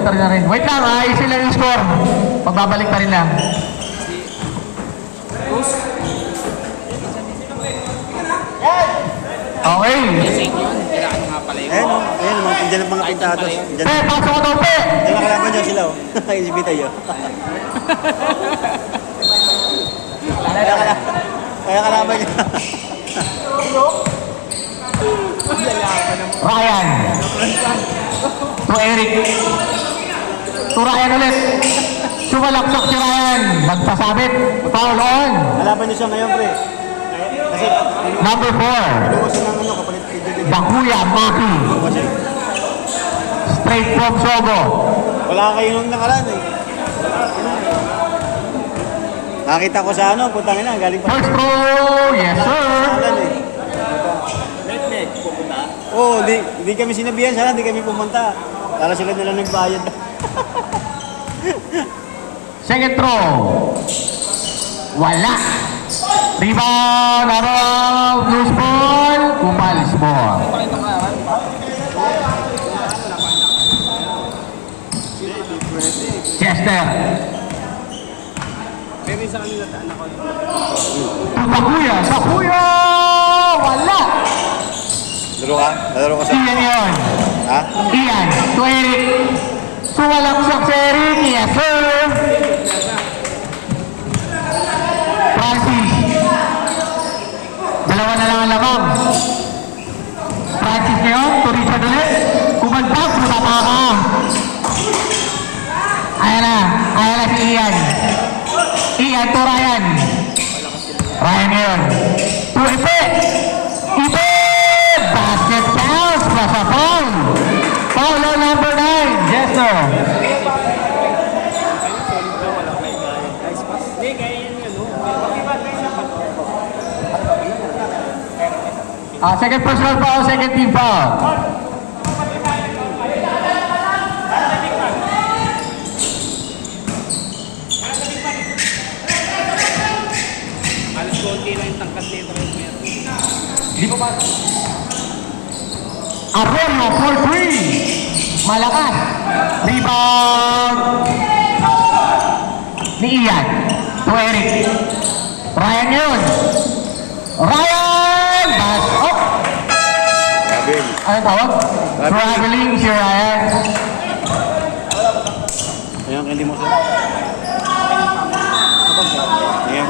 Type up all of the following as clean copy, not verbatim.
balik na rin. Wait lang, ayusin lang yung score. Pagbabalik pa rin lang. Okay. Ayun, mga pindihan ng mga pintados. Pe, pasok ko daw, Pe! Diyan nakalaban niyo sila, oh. Isipin tayo. Kaya kalaban niyo. Ryan. To Eric. To Ryan ulit. Sumalaksak si Ryan. Nagpasabit. Foul on. Kalaban niyo siya ngayon, pre. Kasi, Number 4. inuusin ng ano, kapalit pindihan. Bakuya Maki. Kasi, Straight from Sogo. wala kayo nung nakaraan, eh. Nakita ko sa ano, putang ina, galing pa. First throw. Yes, sir. Alan, eh. Oo, di kami sinabihan sana, di kami pumunta. Para sila nila nagbayad. Second throw. Wala. Rebound. Araw. Loose ball. Kupalis ball. Chester. Bakuya. Bakuya. Wala. Laro ka sa... Iyan yun. Ha? Iyan. To Eric. Sumalaksak si Eric. Yes, sir. Francis. Dalawa na lang ang lamang. Francis ngayon. To Richard ulit. Kumagpag. Bumaba ka. Ayan na. Ayan na si Ian. Ian to Ryan. Ryan ngayon. To Ipe. Ipe. Basket counts. Plus a foul. Foul on number 9. Jester. Second personal foul, second team foul. Arroyo for 3. Malakas. Rebound. Ni Ian. To Eric. Ryan yun. Ryan! Back up. Ano tawag? Traveling si Ryan. Ayan, hindi mo sa... Ayan.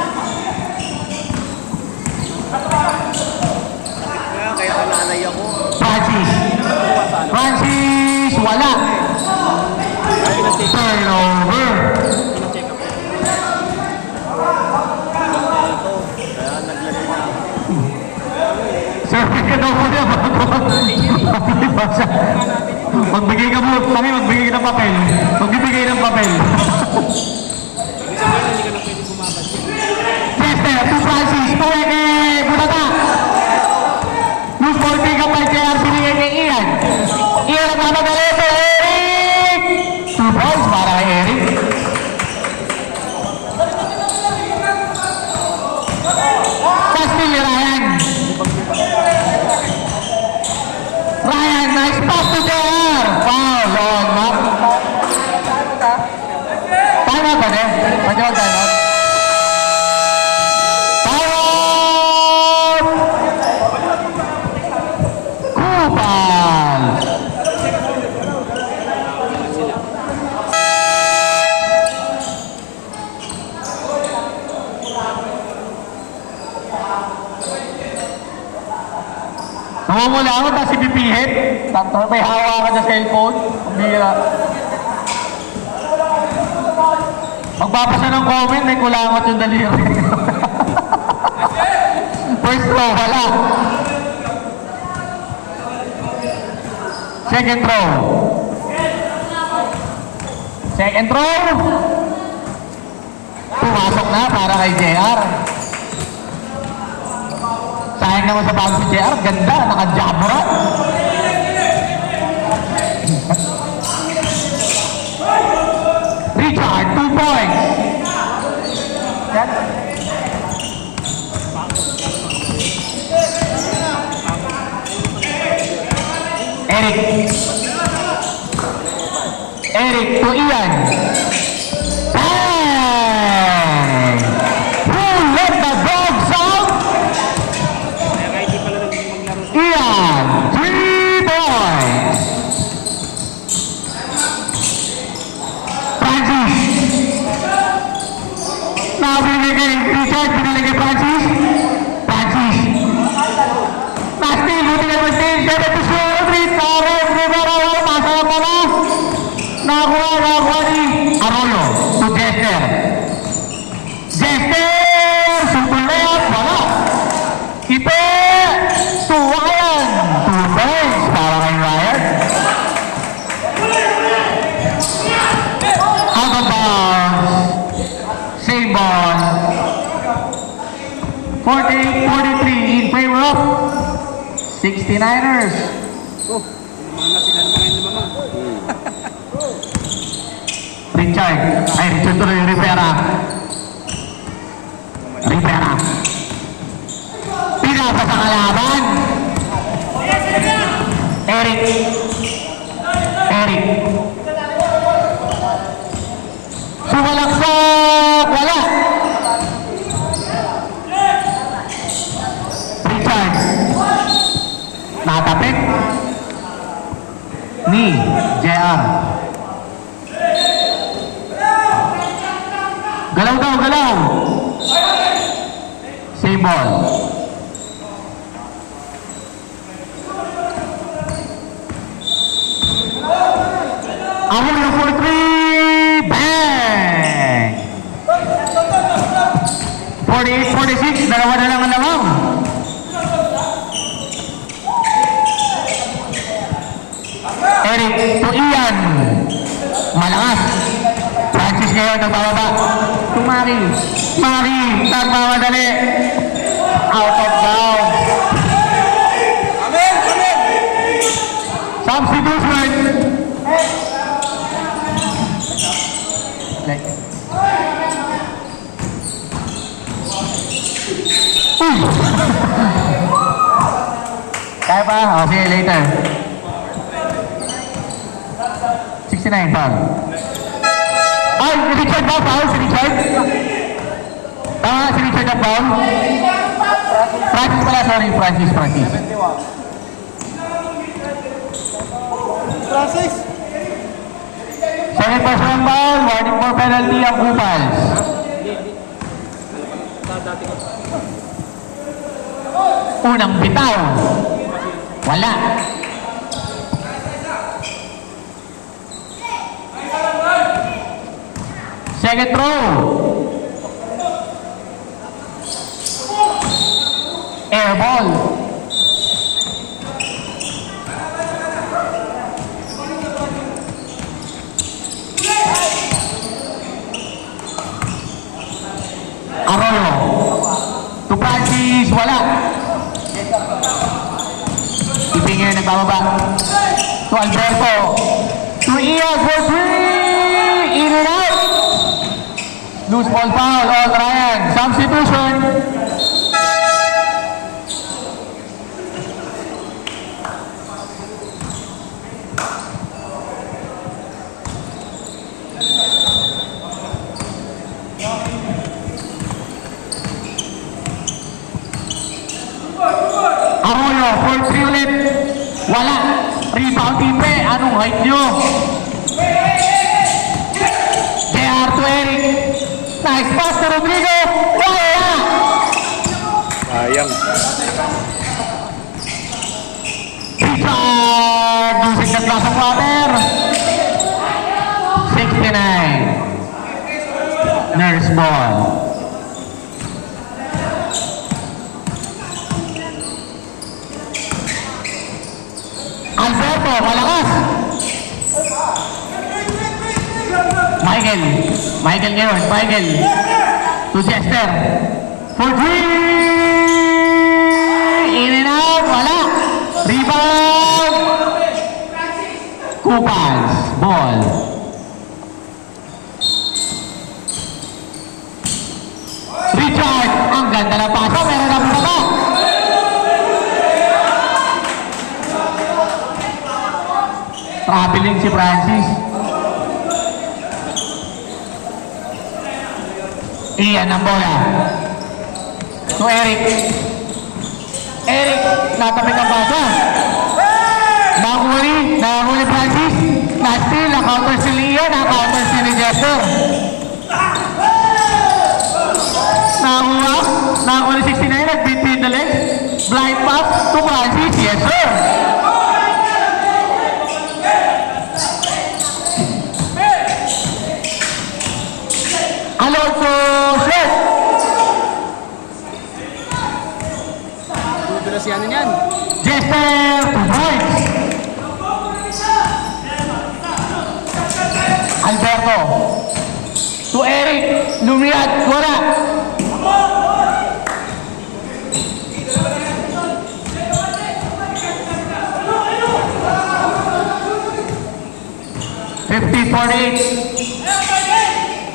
Kaya kalalay ako. Francis. Francis! Wala. Turnover. Survey ka daw po niya. Magbigay ka mo. Kami magbigay ng papel. Magbibigay ng papel. Chester to Francis. Tuweke. Bunata. Loose ball pick up by JR. Binigay kay Ian. Ian ang namagali to Eric. 2 points para kay Eric. Castillo Ryan. Ryan, nice pass to JR. Foul on Mark. Time out ba din? Medyo time out. Time out! Kupal! Namumula ako, tapos ipipihit. Tanto, may hawa ka sa cellphone. Ang bira. Magbabasa ng comment, may kulangot yung daliri. First throw, wala. Second throw. Second throw. Pumasok na para kay JR. Sayang naman sa bago si JR. Ganda, naka-jabra. Richard, 2 points. Yan. Eric. Eric to Ian. Bang! Who let the dogs out? Kaya kahit di pala maglaro sa... Ian, 3 points. Francis. Nabili kay Richard, pinali kay Francis. Francis. Nasty, buti ka naman din. 7-3, Tarek Rivera, nasa pala. Nakakuha ni Arroyo to Jester. Jester, super layup, wala. Ipe, to Ryan. 2 points para kay Ryan. Out of bounds. Same ball. 48-43 in favor of 69ers. Oh, mga sila naman ngayon naman. Richard. Ay, Richard tuloy yung Rivera. Rivera. Pinapa sa kalaban. Eric. Eric. Sumalaksak. Wala. Richard. Natapit. Ni JR. Galaw daw, galaw. Same ball. Ahulio for 3. Bang! 48-46. Dalawa na lang ang lamang. Eric to Ian. Malakas. Francis ngayon nagbababa. To Mari. Mari. Nagmamadali. Out of bounds. Amen! Amen! Substitution. Like. Uy! Kaya pa? O, sige, later. 69 foul. Ay, si Richard ba foul? Si Richard? Tama, si Richard ang foul? Francis pala, sorry. Francis. Francis! Second personal foul, warning for penalty ang Kupals. Unang bitaw. Wala. Second throw. Air ball. Arroyo. To Francis, wala. Ipingin nagbababa. To Alberto. To Ian for 3. In and out. Loose ball foul on Ryan. Substitution. Arroyo for 3 ulit. Wala. Rebound Ipe. Anong height nyo? JR to Eric. Nice pass to Rodrigo. Wala. Sayang. Richard. Using the glass of water. 69. Nurse ball. Alberto, malakas. Michael ngayon. Michael. To Chester. For 3. In and out. Wala. Rebound. Kupals. Ball. Richard. Ang ganda na pasa. Meron na pala. Traveling si Francis. Ian ang bola. To Eric. Eric, natabing ang basa. Nakahuli Francis. Na-steal, na-counter si Ian, na-counter si Jester. Nakahuli 69, nag-beat the leg. Blind pass to Francis, yes sir. Alonso, shot. Dulo si ano niyan? Jester, 2 points. Alberto. To Eric, Lumiad, wala.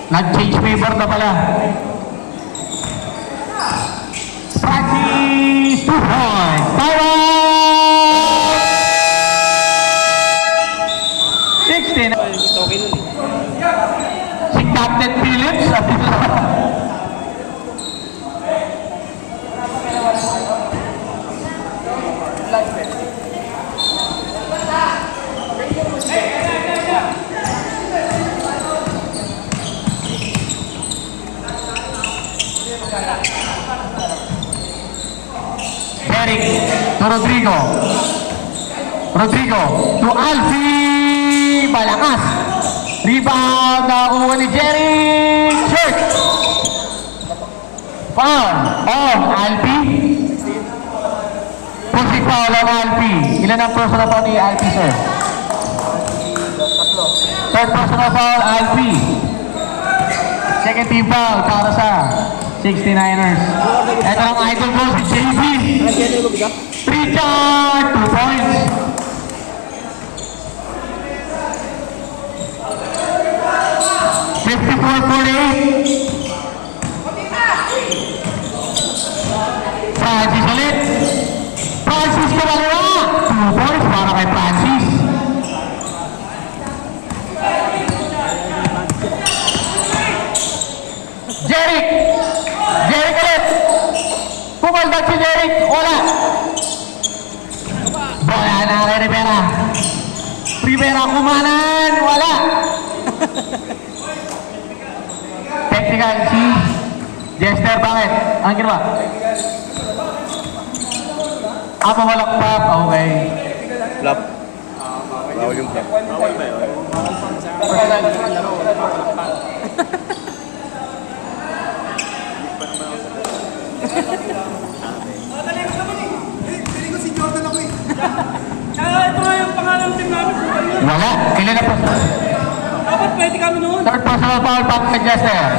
Nag-change favor na pala. Practice 2 points. Power! 16. Okay nun eh. Si Captain Phillips. Eric to Rodrigo. Rodrigo to Alfie. Malakas. Rebound na kuha ni Jerry. Short. Foul on Alfie. Pushing foul on Alfie. Ilan ang personal foul ni Alfie, sir? Third personal foul, Alfie. Second team foul para sa 69ers. Ito ang idol ko si JB. 3 charge, 2 points. Francis ulit. Francis Kalangwa. 2 points para kay Francis. Jeric ulit. Pumaldag si Jeric. Wala. Bola na kay Rivera. Rivera kumanan. Wala. Technical si Jester. Bakit? Anong ginawa? Malakpak. Okay. Flop. Bawal yung flop. Bawal ba yun? Ito nga yung pangalan ng team namin. Wala. Ilan na po? Dapat pwede kami noon. Third personal foul pa kay Jester.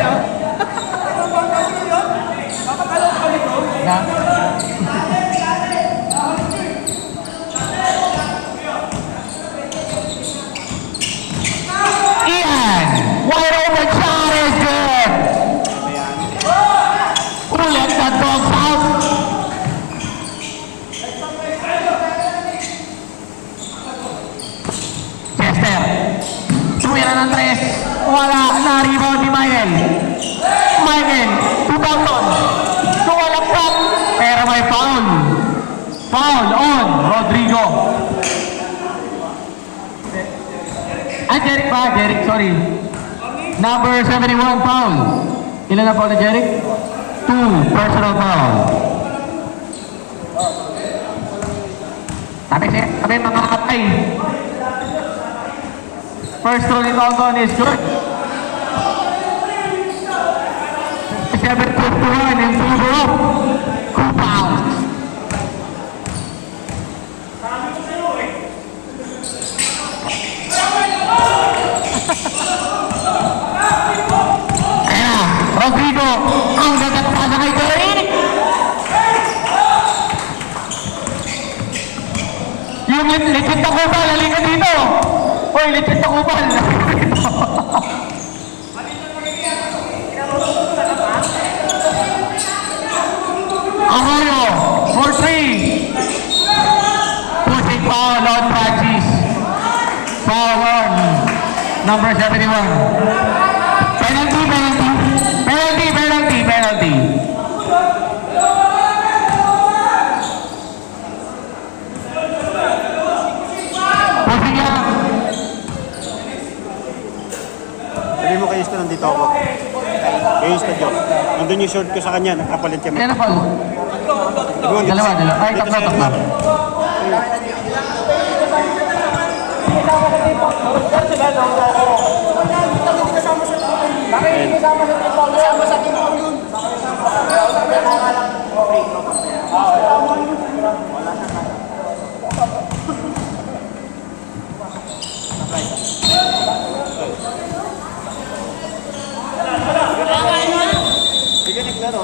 Dapat alam kami noon. Na? Ian! Wide open shot is good! Ulit na dogs out. Chester. Tumira ng 3. Wala na rebound ni Michael. Michael, 2,000. Suwalakpak. Pero may foul. Foul on Rodrigo. Jeric ba? Jeric, sorry. Number 71, foul. Ilan na foul na Jeric? 2, personal foul. Sabi mga katay. First throw ni Tonton is good. 7-51 in favor of 2 fouls. Rodrigo, ang dagat pa na kay Jerry. Yung legit na kupal, halika dito. Uy, legit na kupal. Arroyo, for 3. Pushing foul on Francis. Foul on number 71. Penalty. yung short ko sa kanya, nagkapalit kami. Kaya na foul. Dalawa. Dalawa. Ay, tatlo. Hindi ka naglaro.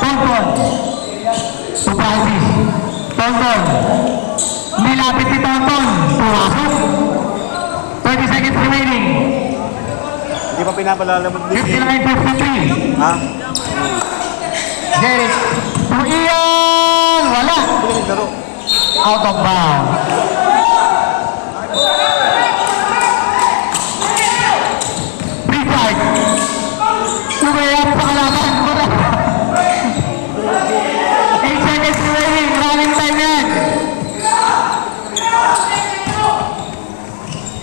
Tonton. Surprises. Tonton. Nilapit si Tonton. Pumasok. 30 seconds remaining. Hindi pa pinapalalabot din. 59-53. Ha? Derek. To Ian. Wala. Hindi ka naglaro. Out of bounds. Free fight. Sumaya pa kalaban. 8 seconds remaining. Running time yan.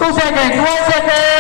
2 seconds. 1 second.